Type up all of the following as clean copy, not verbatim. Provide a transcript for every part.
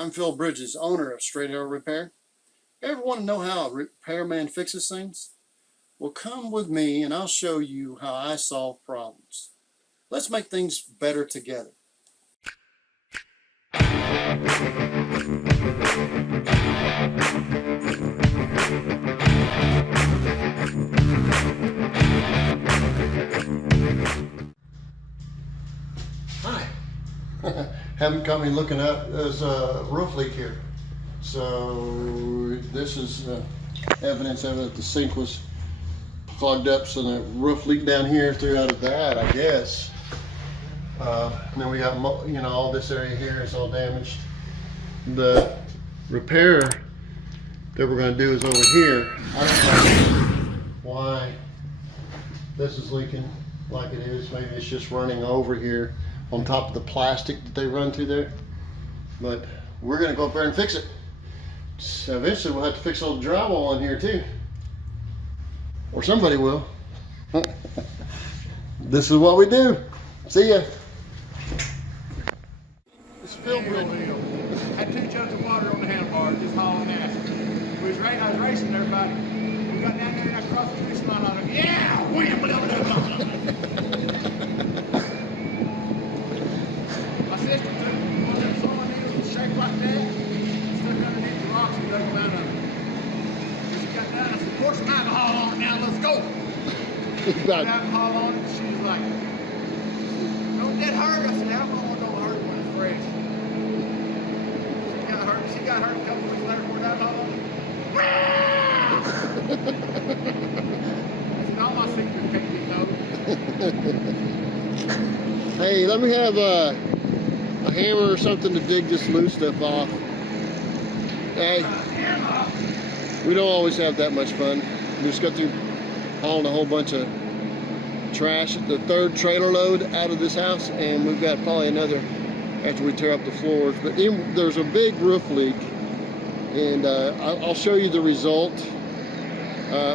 I'm Phil Bridges, owner of Straight Arrow Repair. Ever want to know how a repairman fixes things? Well, come with me and I'll show you how I solve problems. Let's make things better together. Hi. Haven't caught me looking out. There's a roof leak here. So this is evidence of it. The sink was clogged up, so the roof leaked down here through out of that, I guess. And then we got, all this area here is all damaged. The repair that we're going to do is over here. I don't know why this is leaking like it is. Maybe it's just running over here on top of the plastic that they run through there. But we're going to go up there and fix it. So eventually we'll have to fix all the drywall in here too. Or somebody will. This is what we do. See ya. It's filled with had 2 jugs of water on the handlebar, just hauling ass. I was racing everybody. We got down there and I crossed the finish line. I was like, yeah, wham, blah, blah, blah, blah. My sister took one of them sewing needles shaped like that, stuck underneath the rocks and dug them out of it. When she got done, I said, pour some alcohol on it now, let's go. Put alcohol on it, she was like, don't that hurt? I said, alcohol don't hurt when it's fresh. She got hurt a couple weeks later, poured alcohol on it. I said, all my secrets can't be known. Hey, let me have a hammer or something to dig this loose stuff off. Hey, we don't always have that much fun. We just got through hauling a whole bunch of trash, the 3rd trailer load out of this house, and we've got probably another after we tear up the floors. But there's a big roof leak, and I'll show you the result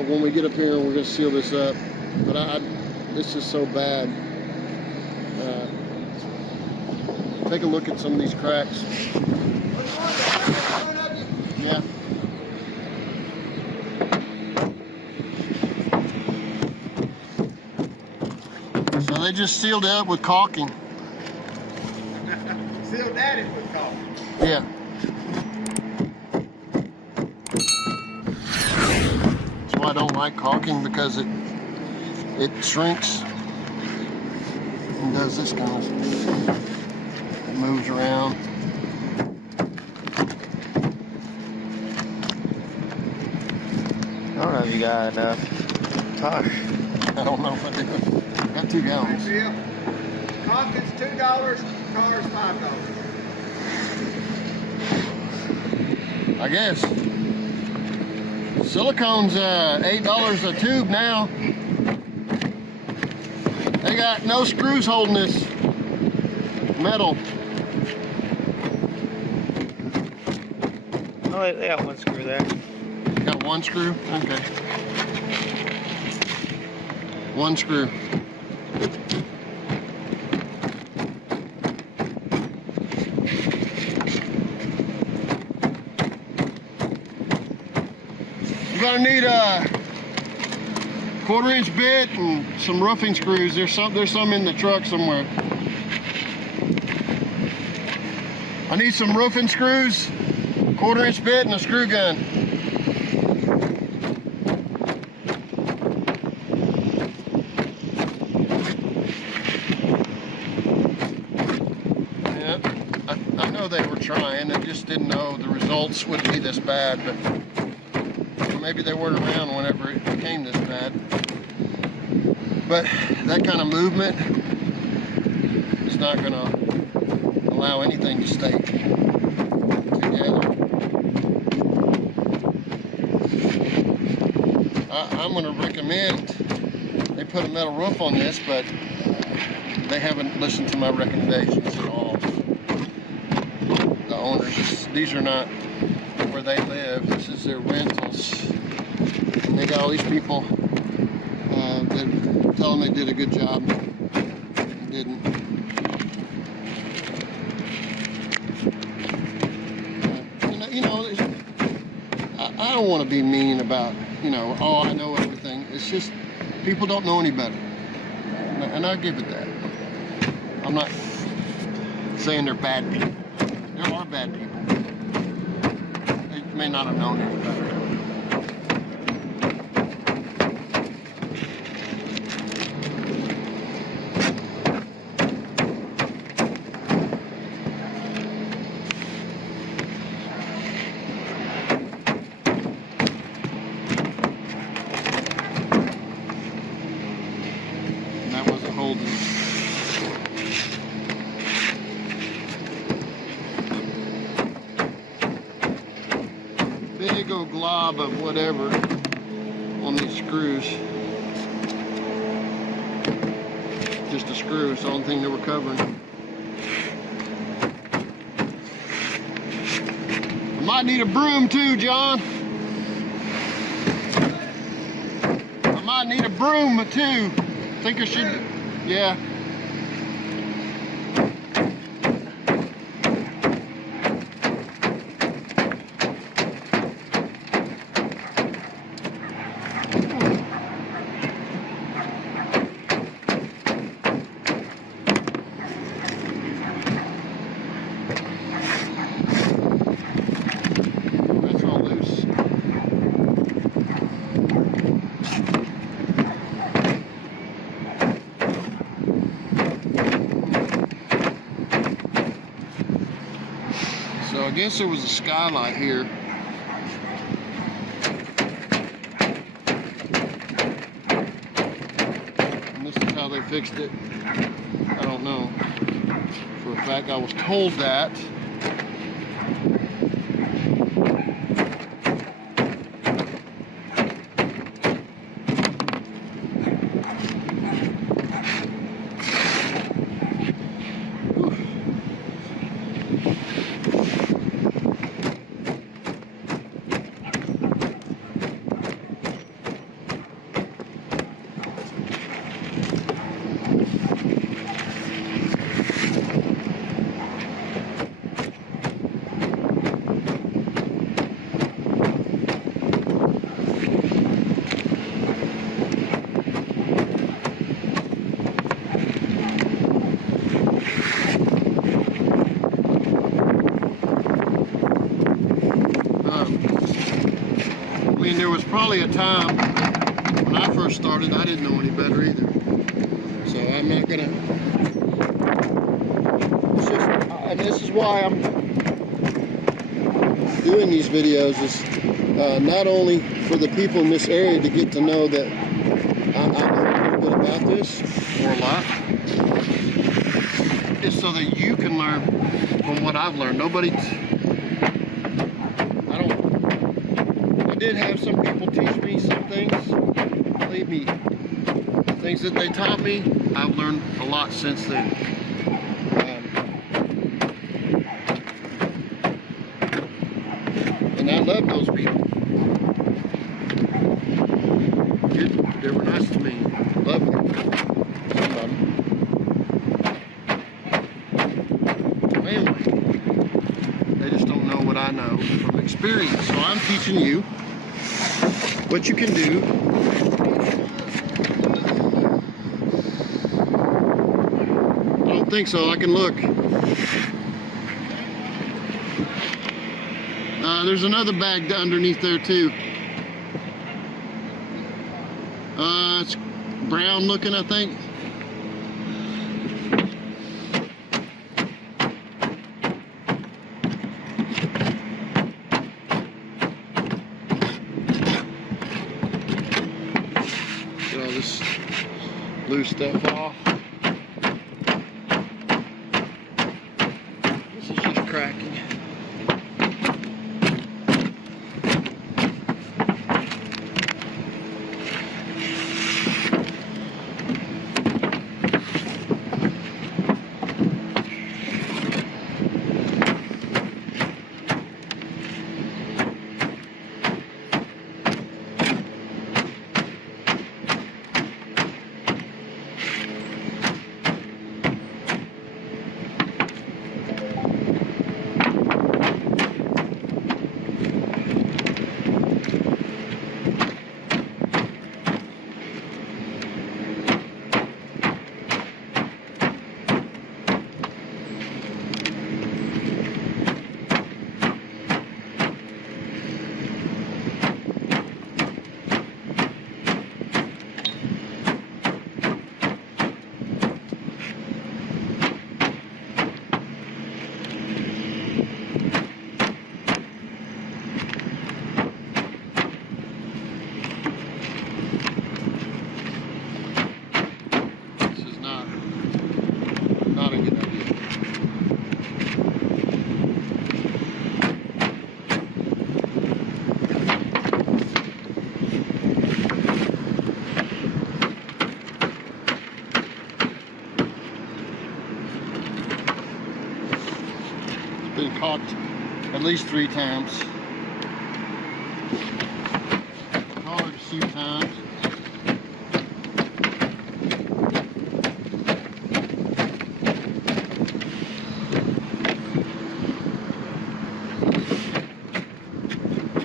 when we get up here and we're going to seal this up. But this is so bad. Take a look at some of these cracks. Yeah. So they just sealed it up with caulking. Sealed that in with caulking. Yeah. That's why I don't like caulking, because it shrinks and does this kind of. It moves around. I don't know if you got enough. Tosh. I don't know if I do. I got 2 gallons. Caulking's $2, car's $5. I guess. Silicone's $8 a tube now. They got no screws holding this metal. Oh, they got 1 screw there. Got 1 screw? Okay. 1 screw. You're gonna need a 1/4-inch bit and some roofing screws. There's some in the truck somewhere. I need some roofing screws, 1/4-inch bit, and a screw gun. Yeah, I know they were trying. I just didn't know the results would be this bad, but maybe they weren't around whenever it became this bad. But that kind of movement is not going to allow anything to stay together. I'm going to recommend they put a metal roof on this, but they haven't listened to my recommendations at all. The owners, these are not where they live. This is their rentals. And they got all these people that tell them they did a good job. Didn't. don't want to be mean about, you know, oh, I know everything. It's just people don't know any better, and I give it that. I'm not saying they're bad people. There are bad people. They may not have known any better. That wasn't holding. Big old glob of whatever on these screws. Just a screw, it's the only thing they were covering. I might need a broom too, John. I might need a broom too. Think I should, yeah. That's all loose. So I guess there was a skylight here. And this is how they fixed it. I don't know. For a fact, I was told that. I mean, there was probably a time when I first started, I didn't know any better either. So I'm not gonna, it's just, and this is why I'm doing these videos, is not only for the people in this area to get to know that I know a little bit about this, or a lot, it's so that you can learn from what I've learned. I did have some people teach me some things. Believe me, things that they taught me, I've learned a lot since then. And I love those people. They were nice to me. Loved them. Some of them. Family. They just don't know what I know from experience. So I'm teaching you what you can do. I don't think so. I can look. There's another bag underneath there too. It's brown looking, I think. Get all this loose stuff off. This is just cracking. caulked at least 3 times. Colored a few times.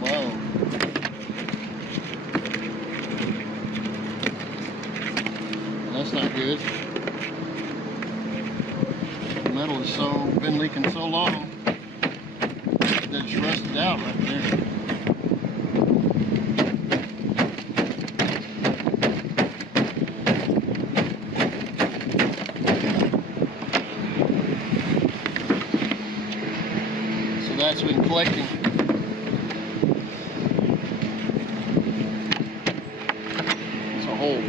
Whoa. That's not good. The metal has been leaking so long that it's rusted out right there. So that's been collecting. It's a hole.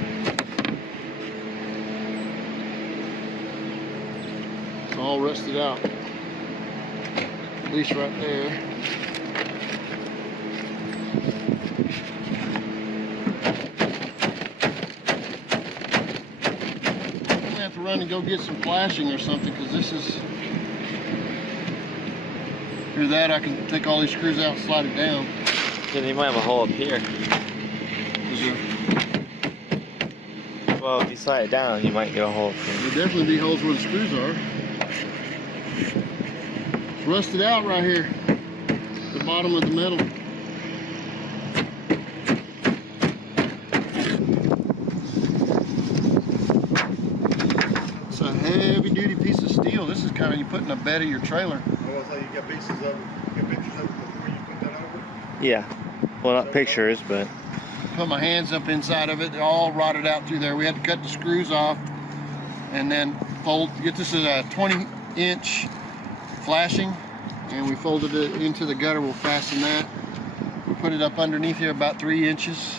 It's all rusted out. At least right there. I'm gonna have to run and go get some flashing or something, because this is. Hear that? I can take all these screws out and slide it down. Then you might have a hole up here. Is there? Well, if you slide it down, you might get a hole up here. There'll definitely be holes where the screws are. It's rusted out right here. The bottom of the metal. It's a heavy duty piece of steel. This is kind of, you put in a bed of your trailer. Oh, I thought you got pieces of it. You got pictures of it before you put that over? Yeah. Well, not pictures, but Put my hands up inside of it. It all rotted out through there. We had to cut the screws off and then fold. This is a 20-inch flashing, and we folded it into the gutter. We'll fasten that. We put it up underneath here about 3 inches.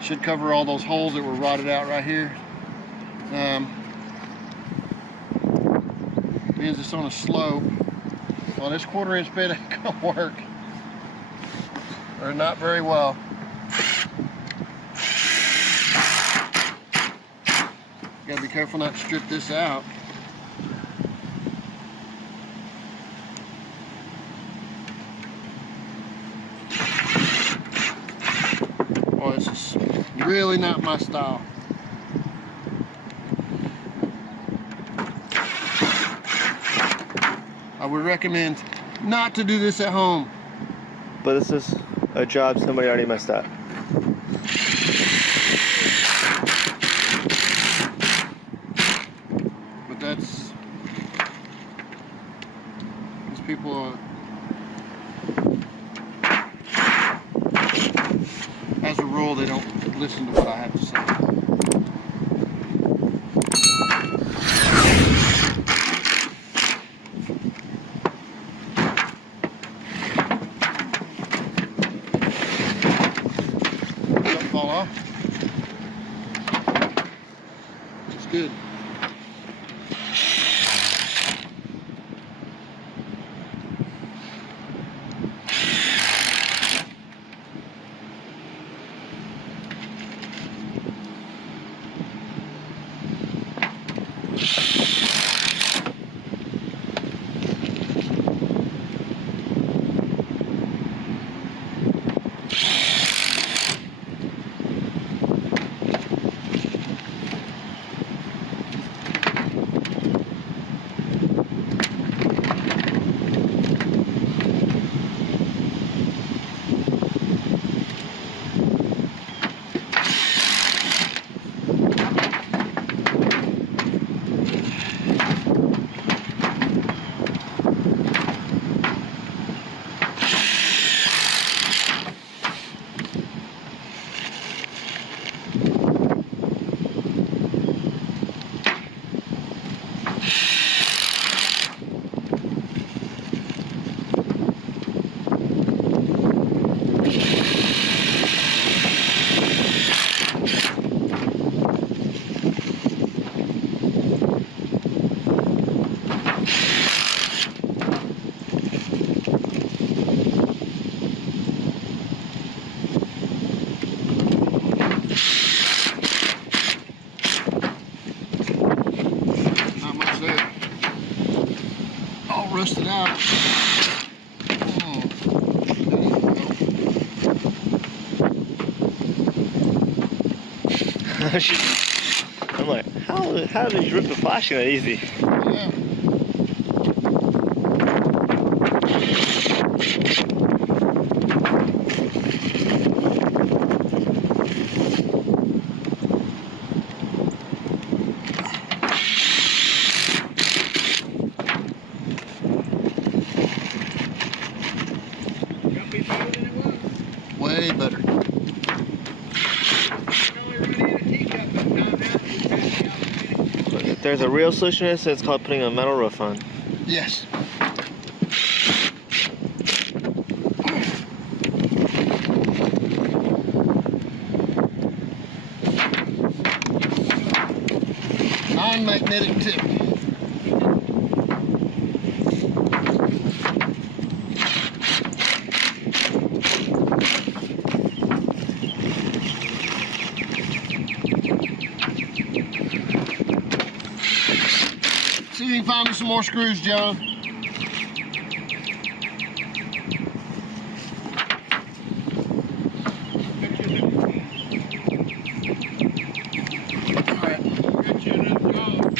Should cover all those holes that were rotted out right here. Means it's on a slope. Well, this 1/4-inch bit ain't gonna work, or not very well. You gotta be careful not to strip this out. Boy, this is really not my style. I would recommend not to do this at home. but this is a job somebody already messed up. But that's, these people as a rule, they don't listen to what I have to say. Don't fall off. It's good. I'm like, how did you rip the flashing that easy? Yeah. Got me better than it was. Way better. I only run in a teacup that time now. You pass me out in a minute. If there's a real solution to this, it's called putting a metal roof on. Yes. Non-magnetic tip. See if you can find me some more screws, John. Get you another job.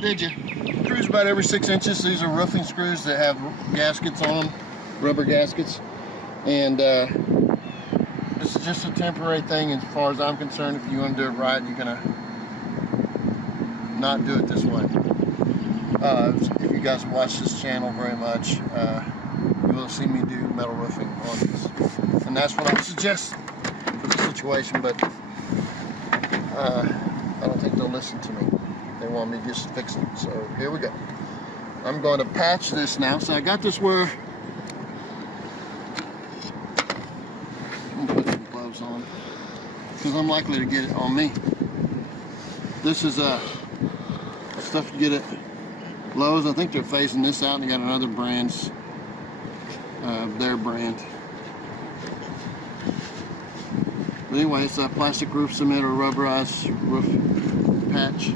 Did you? Screws about every 6 inches. These are roofing screws that have gaskets on them, rubber gaskets. And this is just a temporary thing as far as I'm concerned. If you want to do it right, you're gonna not do it this way. If you guys watch this channel very much, you will see me do metal roofing on this. And that's what I suggest for the situation, but I don't think they'll listen to me. They want me to just fix it. So here we go. I'm going to patch this now. So I got this where I'm gonna put some gloves on because I'm likely to get it on me. This is stuff you get at Lowe's. I think they're phasing this out and they got another brand's their brand. But anyway, it's a plastic roof cement or rubberized roof patch.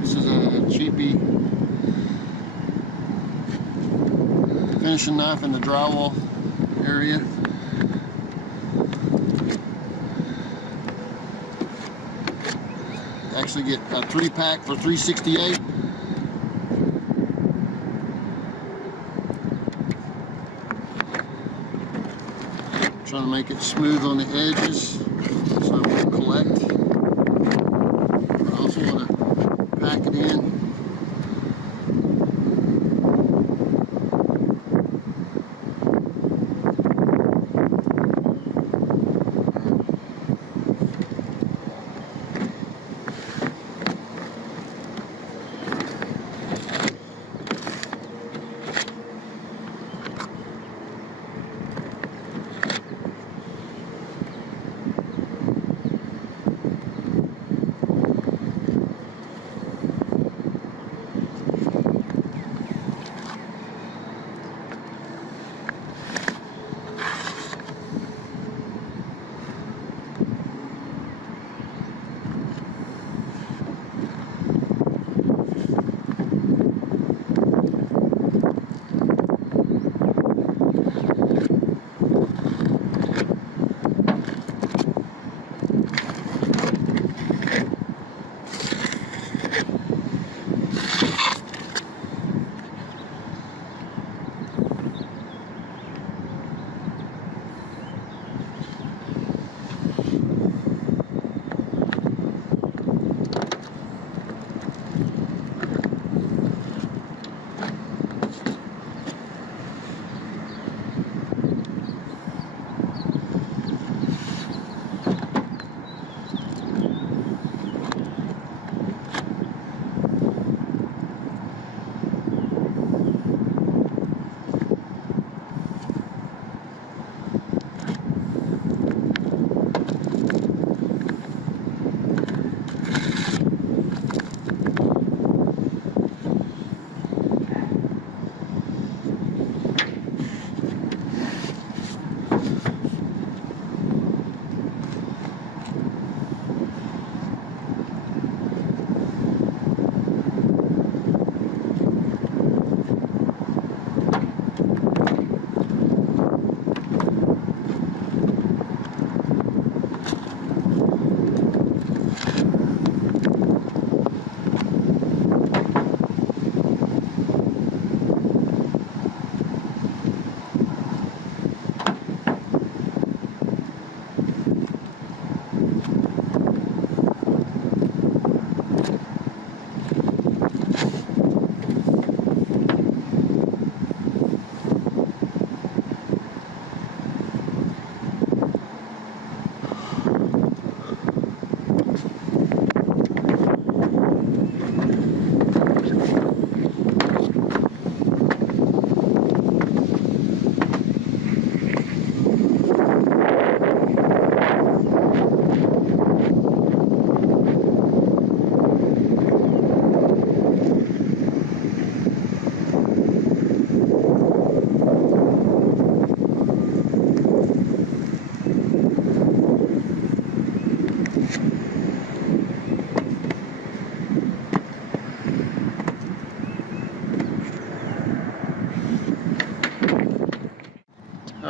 This is a cheapy finishing knife in the drywall area. Actually get a 3-pack for $3.68. Trying to make it smooth on the edges so it won't collect. I also want to pack it in.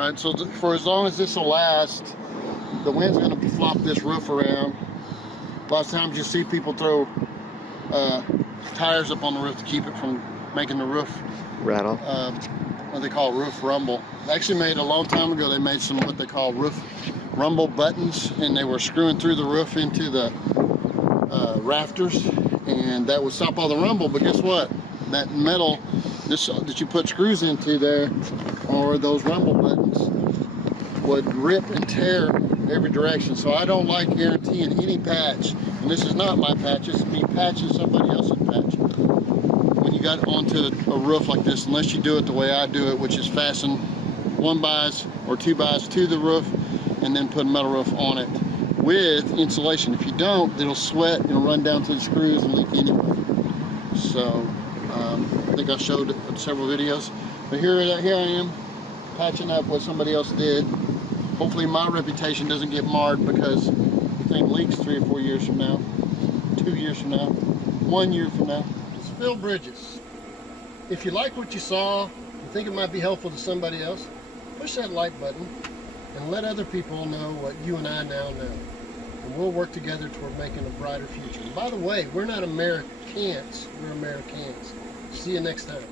right, so for as long as this will last, the wind's going to flop this roof around. A lot of times you see people throw tires up on the roof to keep it from making the roof rattle. What they call roof rumble. They actually made a long time ago, they made some what they call roof rumble buttons, and they were screwing through the roof into the rafters, and that would stop all the rumble. But guess what? That metal that you put screws into there, or those rumble buttons, would rip and tear every direction. So I don't like guaranteeing any patch, and this is not my patch, this is me patching somebody else's patch. When you got onto a roof like this, unless you do it the way I do it, which is fasten 1-bys or 2-bys to the roof and then put a metal roof on it with insulation. If you don't, it'll sweat and run down to the screws and leak anyway. So I think I showed several videos, but here I am patching up what somebody else did. Hopefully my reputation doesn't get marred because the thing leaks 3 or 4 years from now, 2 years from now, 1 year from now. It's Phil Bridges. If you like what you saw, you think it might be helpful to somebody else, push that like button and let other people know what you and I now know. And we'll work together toward making a brighter future. And by the way, we're not Americans, we're Americans. See you next time.